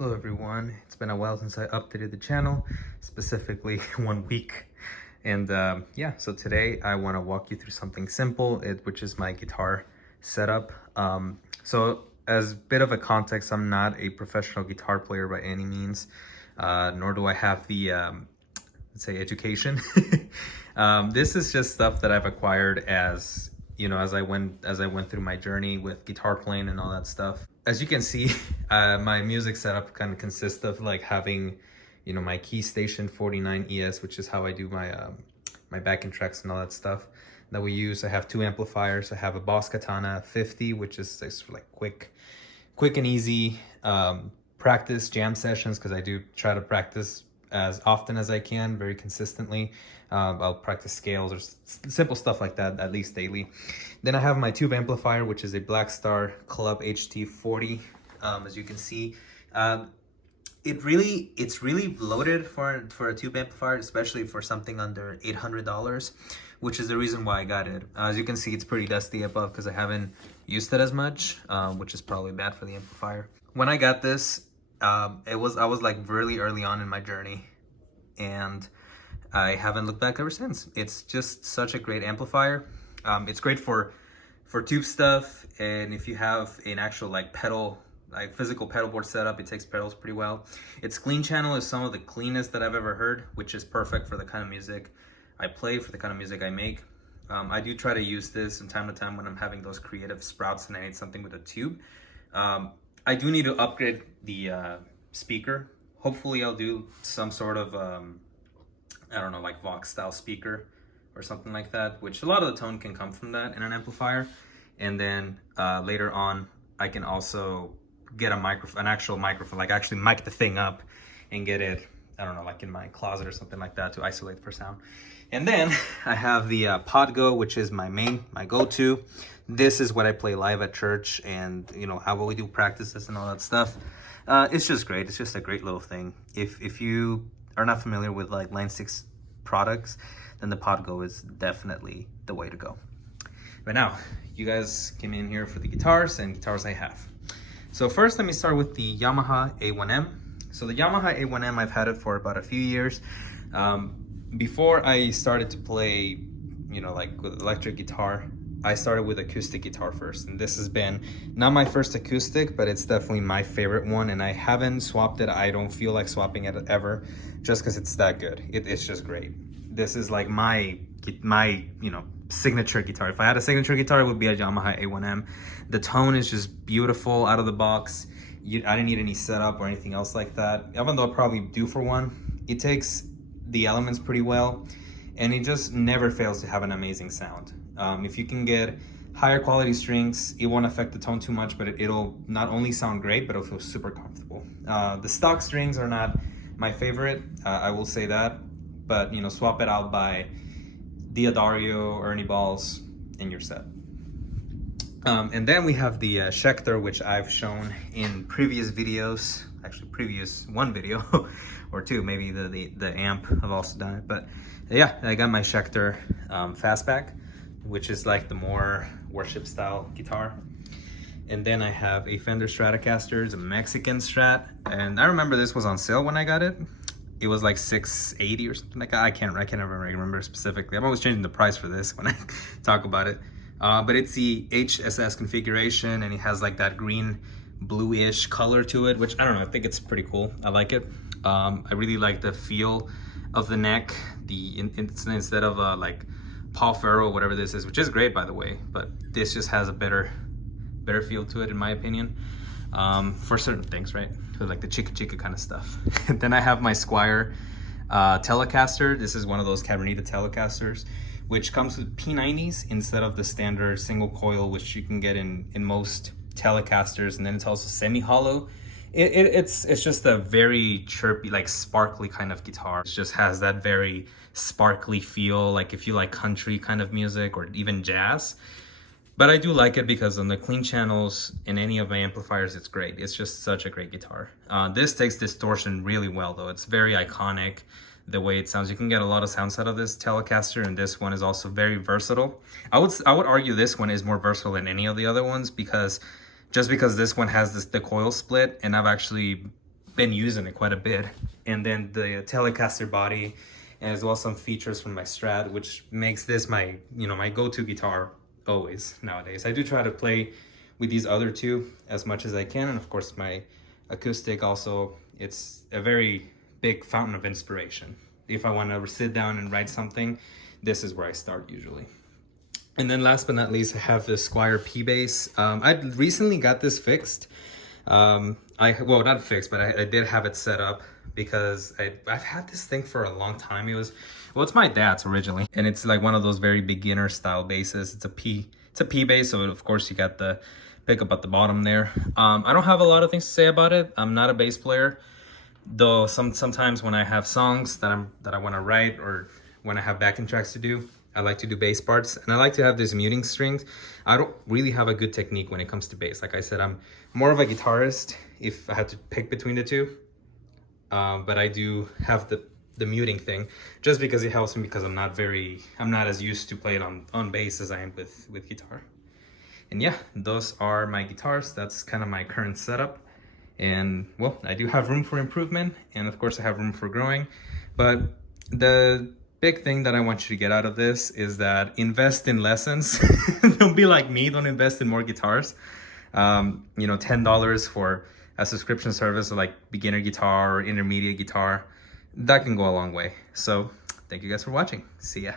Hello everyone, it's been a while since I updated the channel, specifically 1 week. And yeah, so today I want to walk you through something simple, which is my guitar setup. So as a bit of a context, I'm not a professional guitar player by any means, nor do I have the, let's say, education. This is just stuff that I've acquired as, you know, as I went through my journey with guitar playing and all that stuff. As you can see, my music setup kind of consists of like having, you know, my Keystation 49 ES, which is how I do my my backing tracks and all that stuff that we use. I have 2 amplifiers. I have a Boss Katana 50, which is just like quick and easy practice jam sessions, because I do try to practice as often as I can, very consistently. I'll practice scales or simple stuff like that, at least daily. Then I have my tube amplifier, which is a Blackstar Club HT40. As you can see, it's really loaded for a tube amplifier, especially for something under $800, which is the reason why I got it. As you can see, it's pretty dusty above because I haven't used it as much, which is probably bad for the amplifier. When I got this, I was like really early on in my journey, and I haven't looked back ever since. It's just such a great amplifier. It's great for tube stuff, and if you have an actual like pedal, like physical pedal board setup, it takes pedals pretty well. Its clean channel is some of the cleanest that I've ever heard, which is perfect for the kind of music I play, for the kind of music I make. I do try to use this from time to time when I'm having those creative sprouts and I need something with a tube. I do need to upgrade the speaker. Hopefully I'll do some sort of, I don't know, like Vox style speaker or something like that, which a lot of the tone can come from that in an amplifier. And then later on, I can also get an actual microphone, like actually mic the thing up and get it, I don't know, like in my closet or something like that to isolate for sound. And then I have the Podgo, which is my go-to. This is what I play live at church, and you know how we do practices and all that stuff. It's just great. It's just a great little thing. If you are not familiar with like Line 6 products, then the Podgo is definitely the way to go. But now, you guys came in here for the guitars, and guitars I have. So first, let me start with the Yamaha A1M. So the Yamaha A1M, I've had it for about a few years. Before I started to play, you know, like with electric guitar, I started with acoustic guitar first, and this has been not my first acoustic, but it's definitely my favorite one, and I haven't swapped it. I don't feel like swapping it ever, just because it's that good. It's just great. This is like my you know, signature guitar. If I had a signature guitar, it would be a Yamaha A1M. The tone is just beautiful out of the box. I didn't need any setup or anything else like that, even though I probably do for one. It takes the elements pretty well, and it just never fails to have an amazing sound. If you can get higher quality strings, it won't affect the tone too much, but it'll not only sound great, but it'll feel super comfortable. The stock strings are not my favorite, I will say that, but you know, swap it out by D'Addario, Ernie Balls, and you're set. And then we have the Schecter, which I've shown in previous videos, actually previous one video or two, maybe the amp, I've also done it. But yeah, I got my Schecter Fastback, which is like the more worship style guitar. And then I have a Fender Stratocaster. It's a Mexican Strat, and I remember this was on sale when I got it. It was like $680 or something like that. I can't remember specifically. I'm always changing the price for this when I talk about it. But it's the HSS configuration, and it has like that green bluish color to it, which I don't know, I think it's pretty cool. I like it. I really like the feel of the neck. Instead of like Paul Ferro, whatever this is, which is great by the way, but this just has a better feel to it in my opinion, for certain things, right? For like the chica kind of stuff. And then I have my Squier Telecaster. This is one of those Cabernita Telecasters, which comes with P90s instead of the standard single coil, which you can get in most Telecasters. And then it's also semi-hollow. It's just a very chirpy, like sparkly kind of guitar. It just has that very sparkly feel, like if you like country kind of music or even jazz. But I do like it because on the clean channels in any of my amplifiers, it's great. It's just such a great guitar. This takes distortion really well though. It's very iconic, the way it sounds. You can get a lot of sounds out of this Telecaster, and this one is also very versatile. I would argue this one is more versatile than any of the other ones, because this one has the coil split, and I've actually been using it quite a bit. And then the Telecaster body, as well as some features from my Strat, which makes this my, my go-to guitar always nowadays. I do try to play with these other two as much as I can, and of course my acoustic also, it's a very big fountain of inspiration. If I want to sit down and write something, this is where I start usually. And then last but not least, I have the Squier P-Bass. I recently got this fixed. Well, not fixed, but I did have it set up because I've had this thing for a long time. It's my dad's originally, and it's like one of those very beginner style basses. It's a P bass, so of course you got the pickup at the bottom there. I don't have a lot of things to say about it. I'm not a bass player, though. Sometimes when I have songs that I want to write, or when I have backing tracks to do, I like to do bass parts, and I like to have these muting strings. I don't really have a good technique when it comes to bass. Like I said, I'm more of a guitarist if I had to pick between the two. But I do have the muting thing just because it helps me, because I'm not as used to playing on bass as I am with guitar. And yeah, those are my guitars. That's kind of my current setup. And well, I do have room for improvement, and of course I have room for growing. But the big thing that I want you to get out of this is that invest in lessons. Don't be like me, don't invest in more guitars. $10 for a subscription service like beginner guitar or intermediate guitar, that can go a long way. So thank you guys for watching. See ya.